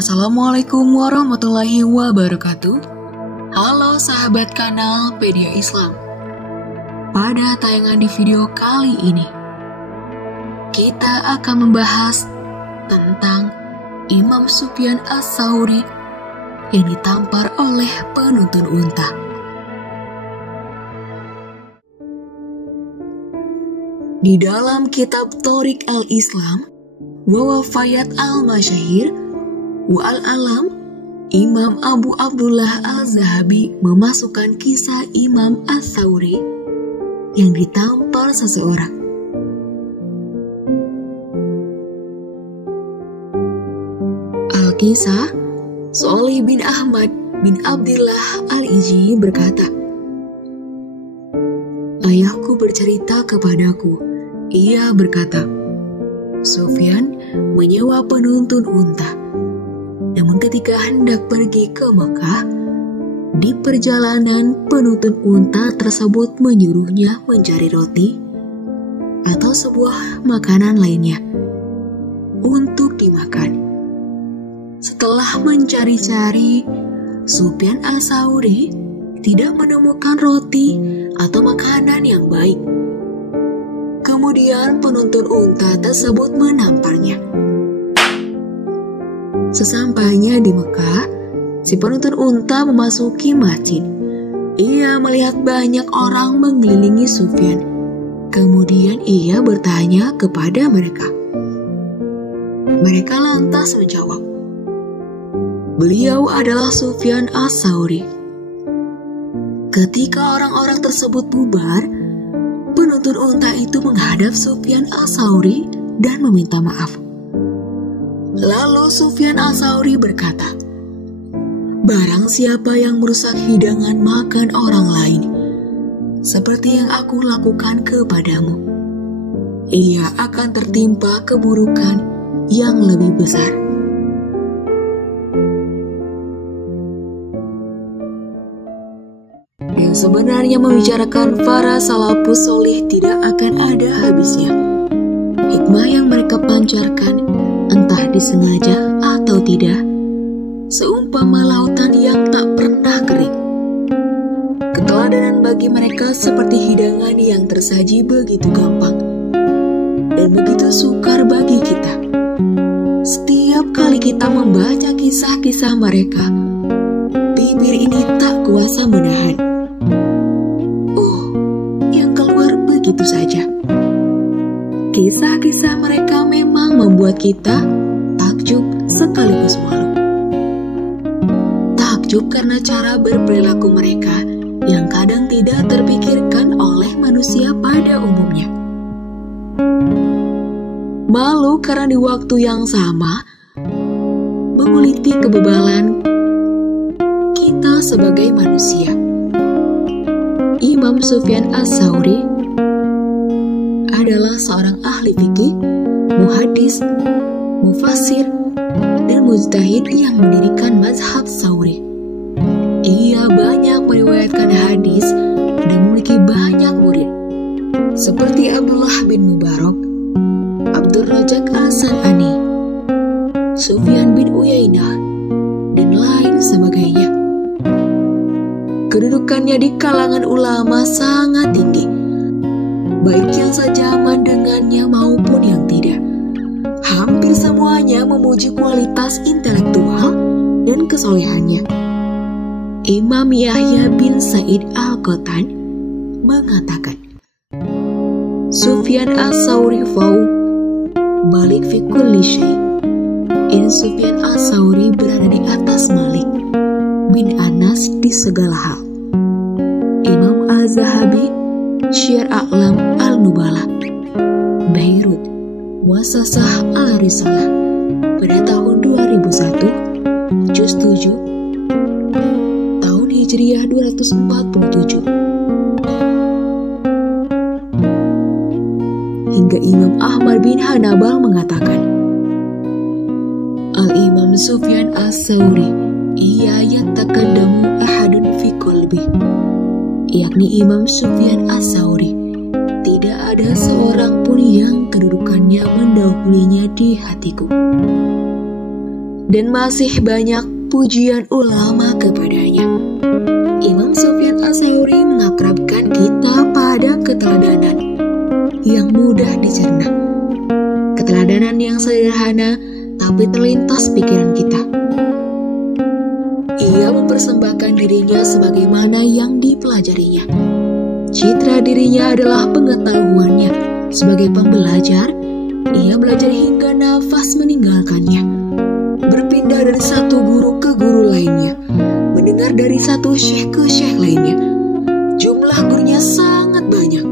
Assalamualaikum warahmatullahi wabarakatuh. Halo sahabat kanal Pedia Islam. Pada tayangan di video kali ini, kita akan membahas tentang Imam Sufyan Ats-Tsauri yang ditampar oleh penuntun unta. Di dalam kitab Thariq al-Islam wa Wafayat al-Masyahir wa al-Alam, Imam Abu Abdullah al-Zahabi memasukkan kisah Imam Ats-Tsauri yang ditampar seseorang. Al-Kisah, Sholih bin Ahmad bin Abdillah al-Iji berkata, "Ayahku bercerita kepadaku. Ia berkata, Sufyan menyewa penuntun unta. Namun ketika hendak pergi ke Mekah, di perjalanan penuntun unta tersebut menyuruhnya mencari roti atau sebuah makanan lainnya untuk dimakan. Setelah mencari-cari, Sufyan Ats-Tsauri tidak menemukan roti atau makanan yang baik. Kemudian penuntun unta tersebut menamparnya. Sesampainya di Mekah, si penuntun unta memasuki masjid. Ia melihat banyak orang mengelilingi Sufyan. Kemudian ia bertanya kepada mereka. Mereka lantas menjawab, beliau adalah Sufyan Ats-Tsauri. Ketika orang-orang tersebut bubar, penuntun unta itu menghadap Sufyan Ats-Tsauri dan meminta maaf. Lalu Sufyan Ats-Tsauri berkata, barang siapa yang merusak hidangan makan orang lain, seperti yang aku lakukan kepadamu, ia akan tertimpa keburukan yang lebih besar. Dan sebenarnya membicarakan para salafus sholih tidak akan ada habisnya. Hikmah yang mereka pancarkan, entah disengaja atau tidak, seumpama lautan yang tak pernah kering. Keteladanan bagi mereka seperti hidangan yang tersaji begitu gampang dan begitu sukar bagi kita. Setiap kali kita membaca kisah-kisah mereka, bibir ini tak kuasa menahan. Begitu saja. Kisah-kisah mereka memang membuat kita takjub sekaligus malu. Takjub karena cara berperilaku mereka yang kadang tidak terpikirkan oleh manusia pada umumnya. Malu karena di waktu yang sama menguliti kebebalan kita sebagai manusia. Imam Sufyan Ats-Tsauri adalah seorang ahli fikih, muhadis, mufassir, dan mujtahid yang mendirikan mazhab Tsauri. Ia banyak meriwayatkan hadis dan memiliki banyak murid, seperti Abdullah bin Mubarak, Abdur Razak As-San'ani, Sufyan bin Uyainah, dan lain sebagainya. Kedudukannya di kalangan ulama sangat tinggi, baik yang sejaman dengannya maupun yang tidak. Hampir semuanya memuji kualitas intelektual dan kesolehannya. Imam Yahya bin Sa'id Al-Qattan mengatakan, Sufyan Ats-Tsauri fauq Malik fi kulli syai'. Sufyan Ats-Tsauri berada di atas Malik bin Anas di segala hal. Imam Az-Zahabi Syiar A'lam Al-Nubala, Beirut, Muassasah Al-Risalah, pada tahun 2001, Juz 7, tahun Hijriah 247. Hingga Imam Ahmad bin Hanbal mengatakan, Al-Imam Sufyan Ats-Tsauri, ia yatakaddamu ahadun fi qalbi, yakni Imam Sufyan Ats-Tsauri, tidak ada seorang pun yang kedudukannya mendahulunya di hatiku. dan masih banyak pujian ulama kepadanya. Imam Sufyan Ats-Tsauri mengakrabkan kita pada keteladanan yang mudah dicerna, keteladanan yang sederhana tapi terlintas pikiran kita. Ia mempersembahkan dirinya sebagaimana yang dipelajarinya. Citra dirinya adalah pengetahuannya. Sebagai pembelajar, ia belajar hingga nafas meninggalkannya. Berpindah dari satu guru ke guru lainnya, mendengar dari satu syekh ke syekh lainnya. Jumlah gurunya sangat banyak.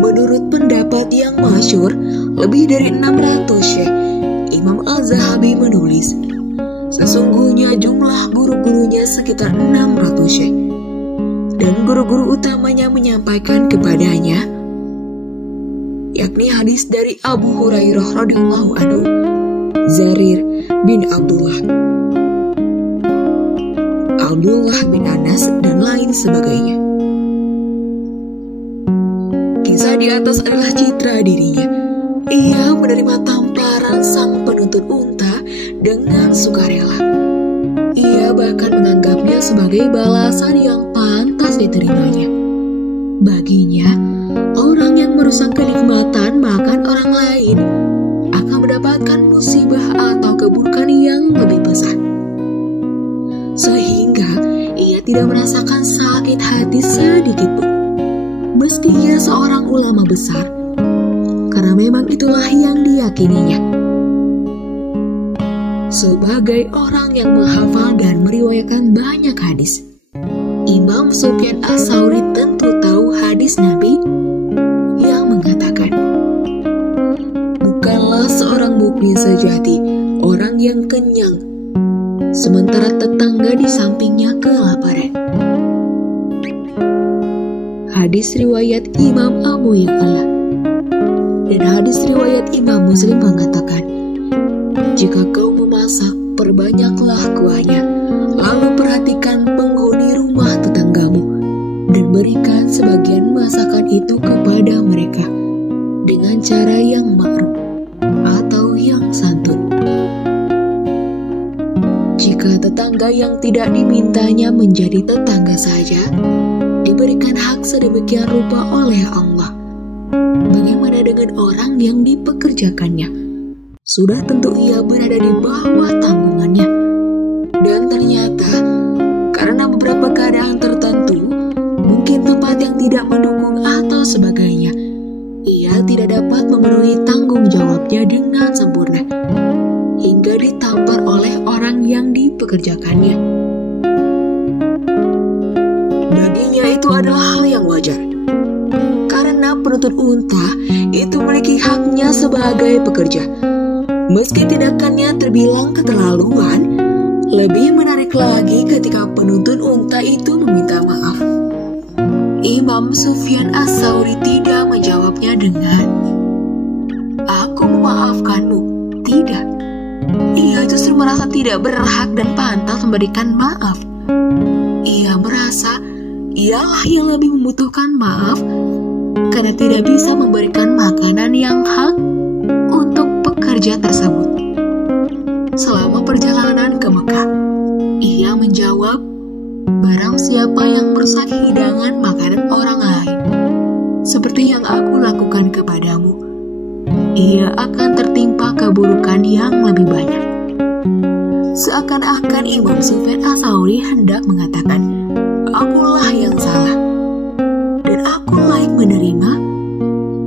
Menurut pendapat yang masyhur, lebih dari 600 syekh. Imam Az-Zahabi menulis, sesungguhnya jumlah guru-gurunya sekitar 600 syekh. Dan guru-guru utamanya menyampaikan kepadanya, yakni hadis dari Abu Hurairah radhiyallahu anhu, Zarir bin Abdullah, Abdullah bin Anas, dan lain sebagainya. Kisah di atas adalah citra dirinya. Ia menerima tamparan sang penuntut unta dengan sukarela. Ia bahkan menganggapnya sebagai balasan yang pantas diterimanya. Baginya, orang yang merusak kenikmatan makan orang lain akan mendapatkan musibah atau keburukan yang lebih besar. Sehingga ia tidak merasakan sakit hati sedikit pun, meski ia seorang ulama besar, karena memang itulah yang diyakininya. Sebagai orang yang menghafal dan meriwayatkan banyak hadis, Imam Sufyan Ats-Tsauri tentu tahu hadis Nabi yang mengatakan, bukanlah seorang mukmin sejati orang yang kenyang, sementara tetangga di sampingnya kelaparan. Hadis riwayat Imam Abu Ya'la. Dan hadis riwayat Imam Muslim mengatakan, jika kau memasak, perbanyaklah kuahnya, lalu perhatikan penghuni rumah tetanggamu, dan berikan sebagian masakan itu kepada mereka, dengan cara yang ma'ruf atau yang santun. Jika tetangga yang tidak dimintanya menjadi tetangga saja, diberikan hak sedemikian rupa oleh Allah, bagaimana dengan orang yang dipekerjakannya? Sudah tentu ia berada di bawah tanggungannya. Dan ternyata, karena beberapa keadaan tertentu, mungkin tempat yang tidak mendukung atau sebagainya, ia tidak dapat memenuhi tanggung jawabnya dengan sempurna, hingga ditampar oleh orang yang dipekerjakannya. Baginya itu adalah hal yang wajar, karena penuntut unta itu memiliki haknya sebagai pekerja. Meski tindakannya terbilang keterlaluan, lebih menarik lagi ketika penuntut unta itu meminta maaf. Imam Sufyan Ats-Tsauri tidak menjawabnya dengan, "Aku memaafkanmu." Tidak. Ia justru merasa tidak berhak dan pantas memberikan maaf. Ia merasa ialah yang lebih membutuhkan maaf karena tidak bisa memberikan makanan yang hak untuk pekerja tersebut. Selama perjalanan ke Mekah, ia menjawab, barang siapa yang merusak hidangan makanan orang lain, seperti yang aku lakukan kepadamu, ia akan tertimpa keburukan yang lebih banyak. Seakan-akan Imam Sufyan Ats-Tsauri hendak mengatakan, akulah yang salah, dan aku layak menerima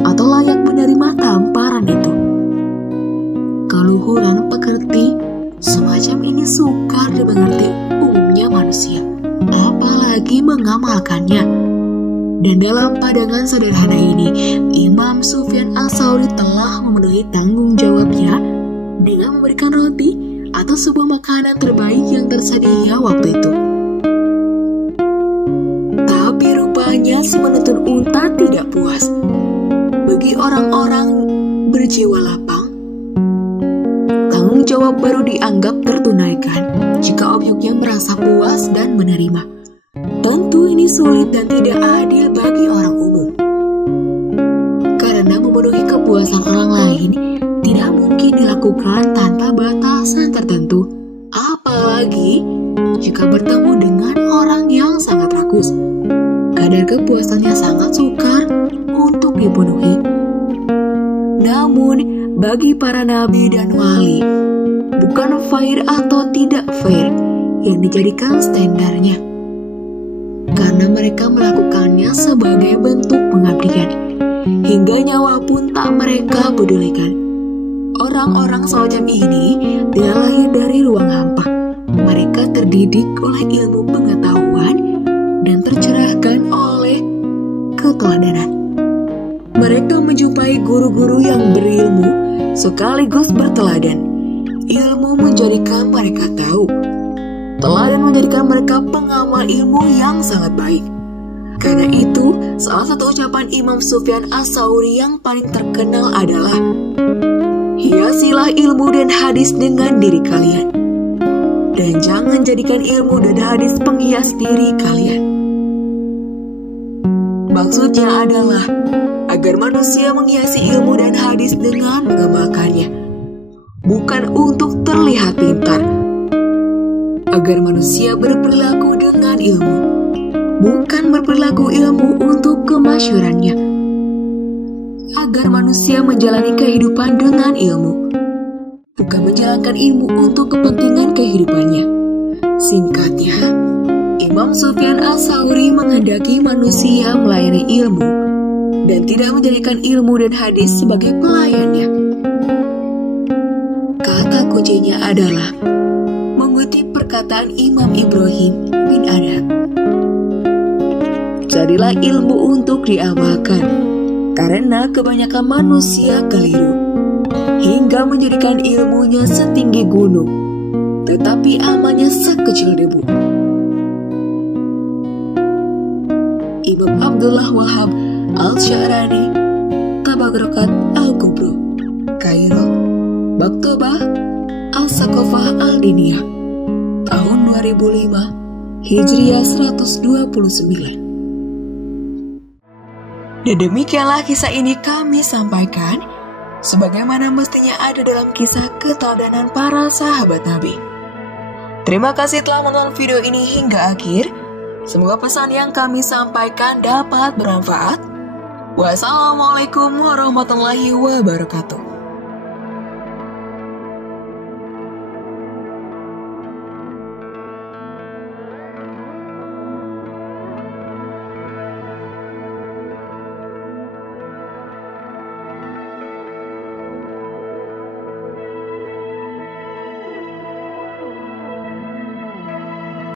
atau layak menerima tamparan itu. Keluhuran pekerti semacam ini sukar dimengerti umumnya manusia, apalagi mengamalkannya. Dan dalam pandangan sederhana ini, Imam Sufyan Ats-Tsauri telah memenuhi tanggung jawabnya dengan memberikan roti atau sebuah makanan terbaik yang tersedia waktu itu. Tapi rupanya si penuntut unta tidak puas. Bagi orang-orang berjiwa lapang, tanggung jawab baru dianggap tertunaikan jika objeknya merasa puas dan menerima. Tentu ini sulit dan tidak adil bagi orang umum, karena memenuhi kepuasan orang lain tidak mungkin dilakukan tanpa batasan tertentu. lagi jika bertemu dengan orang yang sangat rakus. Kadar kepuasannya sangat sukar untuk dipenuhi. Namun, bagi para nabi dan wali, bukan fair atau tidak fair yang dijadikan standarnya. Karena mereka melakukannya sebagai bentuk pengabdian, hingga nyawa pun tak mereka pedulikan. Orang-orang semacam ini tidak lahir dari ruang hampa. Mereka terdidik oleh ilmu pengetahuan dan tercerahkan oleh keteladanan. Mereka menjumpai guru-guru yang berilmu sekaligus berteladan. Ilmu menjadikan mereka tahu. Teladan menjadikan mereka pengamal ilmu yang sangat baik. Karena itu, salah satu ucapan Imam Sufyan Ats-Tsauri yang paling terkenal adalah, hiasilah ilmu dan hadis dengan diri kalian, dan jangan jadikan ilmu dan hadis penghias diri kalian. Maksudnya adalah agar manusia menghiasi ilmu dan hadis dengan mengamalkannya, bukan untuk terlihat pintar. Agar manusia berperilaku dengan ilmu, bukan berperilaku ilmu untuk kemasyhurannya. Agar manusia menjalani kehidupan dengan ilmu, bukan menjalankan ilmu untuk kepentingan kehidupannya. Singkatnya, Imam Sufyan Ats-Tsauri menghendaki manusia melayani ilmu dan tidak menjadikan ilmu dan hadis sebagai pelayannya. Kata kuncinya adalah mengutip perkataan Imam Ibrahim bin Adham. Carilah ilmu untuk diamalkan, karena kebanyakan manusia keliru hingga menjadikan ilmunya setinggi gunung, tetapi amalnya sekecil debu. Imam Abdullah Wahab Al-Sya'rani, Tabaqat Al-Kubra, Kairo, Maktubah Al-Saqafah Al-Diniyah, tahun 2005, Hijriah 129. Dan demikianlah kisah ini kami sampaikan, sebagaimana mestinya ada dalam kisah keteladanan para sahabat Nabi. Terima kasih telah menonton video ini hingga akhir. Semoga pesan yang kami sampaikan dapat bermanfaat. Wassalamualaikum warahmatullahi wabarakatuh.